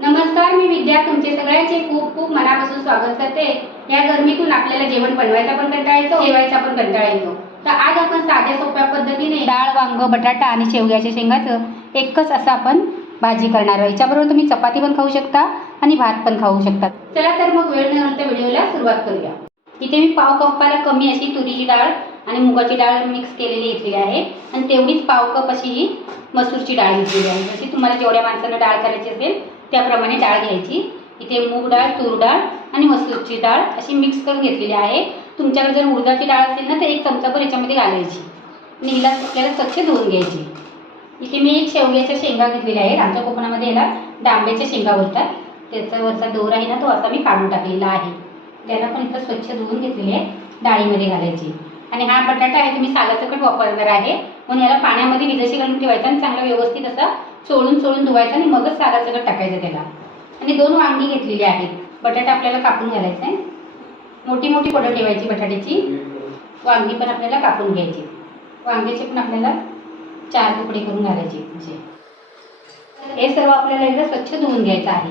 नमस्कार मी विद्या. तुमचे सगळ्यांचे खूप खूप मनापासून स्वागत करते. या गरमीतून आपल्याला जेवण बनवायचा पण कंटाळा येतो जेवायचा पण कंटाळा येतो. तर आज आपण साध्या सोप्या पद्धतीने डाळ वांग बटाटा आणि शेवग्याच्या शेंगाचं एकच असं आपण भाजी करणार आहोत. याच्याबरोबर तुम्ही चपाती पण खाऊ शकता आणि भात पण खाऊ शकता. चला तर मग वेळ नंतर व्हिडिओला सुरुवात करूया. इथे मी पाव कपाला कमी अशी तुरीची डाळ आणि मुगाची डाळ मिक्स केलेली घेतलेली आहे. आणि तेवढीच पाव कप अशी ही मसूरची डाळ घेतलेली आहे. जशी तुम्हाला जेवढ्या माणसांना डाळ करायची असेल त्याप्रमाणे डाळ घ्यायची. इथे मूग डाळ तूर डाळ आणि मसूरची डाळ अशी मिक्स करून घेतलेली आहे. तुमच्याकडे जर उडदाची डाळ असेल ना तर एक चमचाभर याच्यामध्ये घालायची. आणि हिला आपल्याला स्वच्छ धुवून घ्यायची. इथे मी एक शेवग्याच्या शेंगा घेतलेल्या आहेत. आमच्या कोकणामध्ये याला डांब्याच्या शेंगा बोलतात. त्याचा वरचा दोर आहे ना तो असा मी काढून टाकलेला आहे. त्याला पण इथं स्वच्छ धुवून घेतलेली आहे. डाळीमध्ये घालायची. आणि हा बटाटा आहे तुम्ही सालासकट वापरणार आहे. म्हणून याला पाण्यामध्ये विजशी घालून ठेवायचा आणि चांगला व्यवस्थित असा चोळून चोळून धुवायचा आणि मगच सारा सगळं टाकायचं त्याला. आणि दोन वांगी घेतलेली आहेत. बटाटा आपल्याला कापून घालायचा आहे. मोठी मोठी पडं ठेवायची बटाट्याची. वांगी पण आपल्याला कापून घ्यायची. वांग्याचे पण आपल्याला चार तुकडे करून घालायचे हे सर्व आपल्याला एकदा स्वच्छ धुवून घ्यायचं आहे.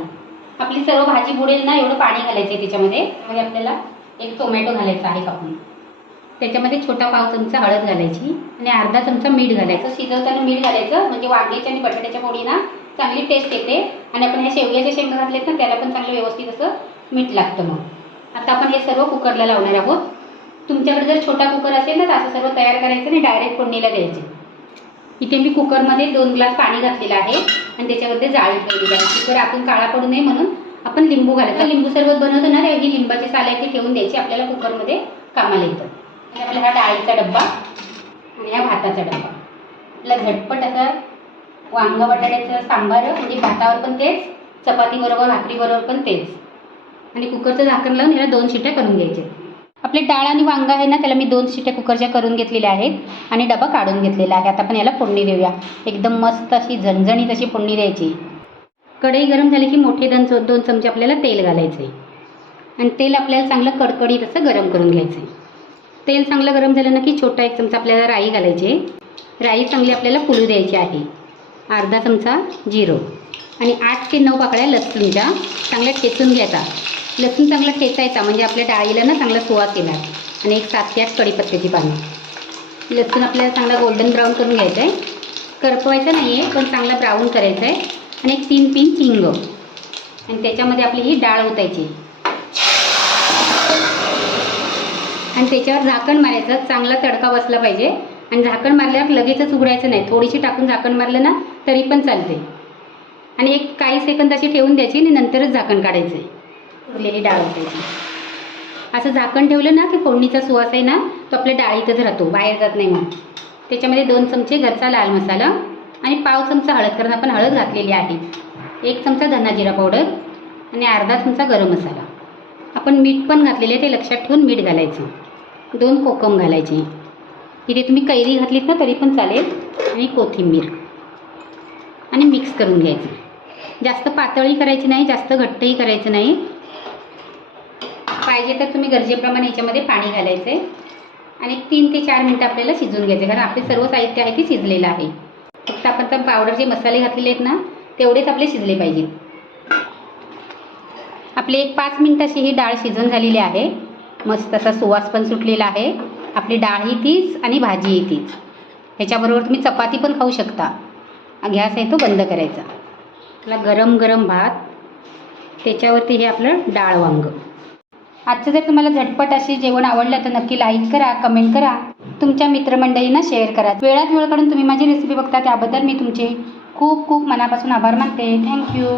आपली सर्व भाजी बुडेल ना एवढं पाणी घालायचं आहे त्याच्यामध्ये. आणि आपल्याला एक टोमॅटो घालायचा आहे कापून. त्याच्यामध्ये छोटा पाव चमचा हळद घालायची आणि अर्धा चमचा मीठ घालायचं. शिजवताना मीठ घालायचं. म्हणजे वांग्याच्या आणि बटाट्याच्या पोळीना चांगली टेस्ट येते. आणि आपण ह्या शेवग्याच्या शेंगा घातलेत ना त्याला पण चांगलं व्यवस्थित असं मीठ लागतं मग. आता आपण हे सर्व कुकरला लावणार आहोत. तुमच्याकडे जर छोटा कुकर असेल ना तर असं सर्व तयार करायचं आणि डायरेक्ट फोडणीला द्यायचे. इथे मी कुकरमध्ये दोन ग्लास पाणी घातलेलं आहे. आणि त्याच्यामध्ये जाळी ठेवलेली आहे. कुकर आपण काळा पडू नये म्हणून आपण लिंबू घालायचं. लिंबू सरबत बनवतो ना ही लिंबाची साल आहे ती ठेवून द्यायची. आपल्याला कुकरमध्ये कामाला येतं. आणि आपला हा डाळीचा डब्बा आणि हा भाताचा डब्बा. आपला झटपट असा वांग बटाट्याचं सांबार म्हणजे भातावर पण तेच चपातीबरोबर भाकरीबरोबर पण तेच. आणि कुकरचं झाकण लावून याला दोन शिट्ट्या करून घ्यायचे. आपली डाळ आणि वांगा आहे ना त्याला मी दोन शिट्या कुकरच्या करून घेतलेल्या आहेत आणि डबा काढून घेतलेला आहे. आता आपण याला फोडणी देऊया. एकदम मस्त अशी झणझणीत अशी फोडणी द्यायची. कढई गरम झाली की मोठे दोन दोन चमचे आपल्याला तेल घालायचं आहे आणि तेल आपल्याला चांगलं कडकडीत असं गरम करून घ्यायचं आहे तेल चांगलं गरम झालं ना की छोटा एक चमचा आपल्याला राई घालायची. राई चांगली आपल्याला फुलू द्यायची आहे. अर्धा चमचा जिरो. आणि आठ ते नऊ पाकळ्या लसूणच्या चांगल्या ठेचून घ्यायचा लसूण चांगला ठेचायचा म्हणजे आपल्या डाळीला ना चांगला सुवास येणार. आणि एक सात ते आठ कढीपत्त्याची पानं. लसूण आपल्याला चांगला गोल्डन ब्राऊन करून घ्यायचा आहे करपवायचं नाही आहे पण चांगला ब्राऊन करायचा आहे आणि एक तीन पिन हिंग. आणि त्याच्यामध्ये आपली ही डाळ ओतायची. आणि त्याच्यावर झाकण मारायचं. चांगला तडका बसला पाहिजे. आणि झाकण मारल्यावर लगेचच उघडायचं नाही. थोडीशी टाकून झाकण मारलं ना तरी पण चालते. आणि एक काही सेकंद अशी ठेवून द्यायची आणि नंतरच झाकण काढायचं. आहे उरलेली डाळ ओतायची असं झाकण ठेवलं ना की फोडणीचा सुवास आहे ना तो आपल्या डाळीतच राहतो. बाहेर जात नाही मग त्याच्यामध्ये दोन चमचे घरचा लाल मसाला आणि पाव चमचा हळद कारण आपण हळद घातलेली आहे. एक चमचा धना जिरा पावडर आणि अर्धा चमचा गरम मसाला. आपण मीठ पण घातलेले ते लक्षात ठेवून मीठ घालायचं. दोन कोकम घालायचे. इथे तुम्ही कैरी घातलीत ना तरी पण चालेल. आणि कोथिंबीर. आणि मिक्स करून घ्यायचं. जास्त पातळी करायची नाही जास्त घट्टही करायचं नाही. पाहिजे तर तुम्ही गरजेप्रमाणे याच्यामध्ये पाणी घालायचं आहे आणि तीन ते चार मिनटं आपल्याला शिजवून घ्यायचे कारण आपले सर्व साहित्य आहे ते शिजलेलं आहे. फक्त आपण तर पावडरचे मसाले घातलेले आहेत ना तेवढेच आपले शिजले पाहिजेत. आपली एक पाच मिनटं अशी ही डाळ शिजवून झालेली आहे. मस्त असा सुवास पण सुटलेला आहे. आपली डाळही तीच आणि भाजीही तीच. ह्याच्याबरोबर तुम्ही चपाती पण खाऊ शकता. गॅस आहे तो बंद करायचा. आपला गरम गरम भात त्याच्यावरती हे आपलं डाळ वांग. आजचं जर तुम्हाला झटपट अशी जेवण आवडलं तर नक्की लाईक करा कमेंट करा. तुमच्या मित्रमंडळींना शेअर करा. वेळात वेळ काढून तुम्ही माझी रेसिपी बघता त्याबद्दल मी तुमचे खूप खूप मनापासून आभार मानते. थँक्यू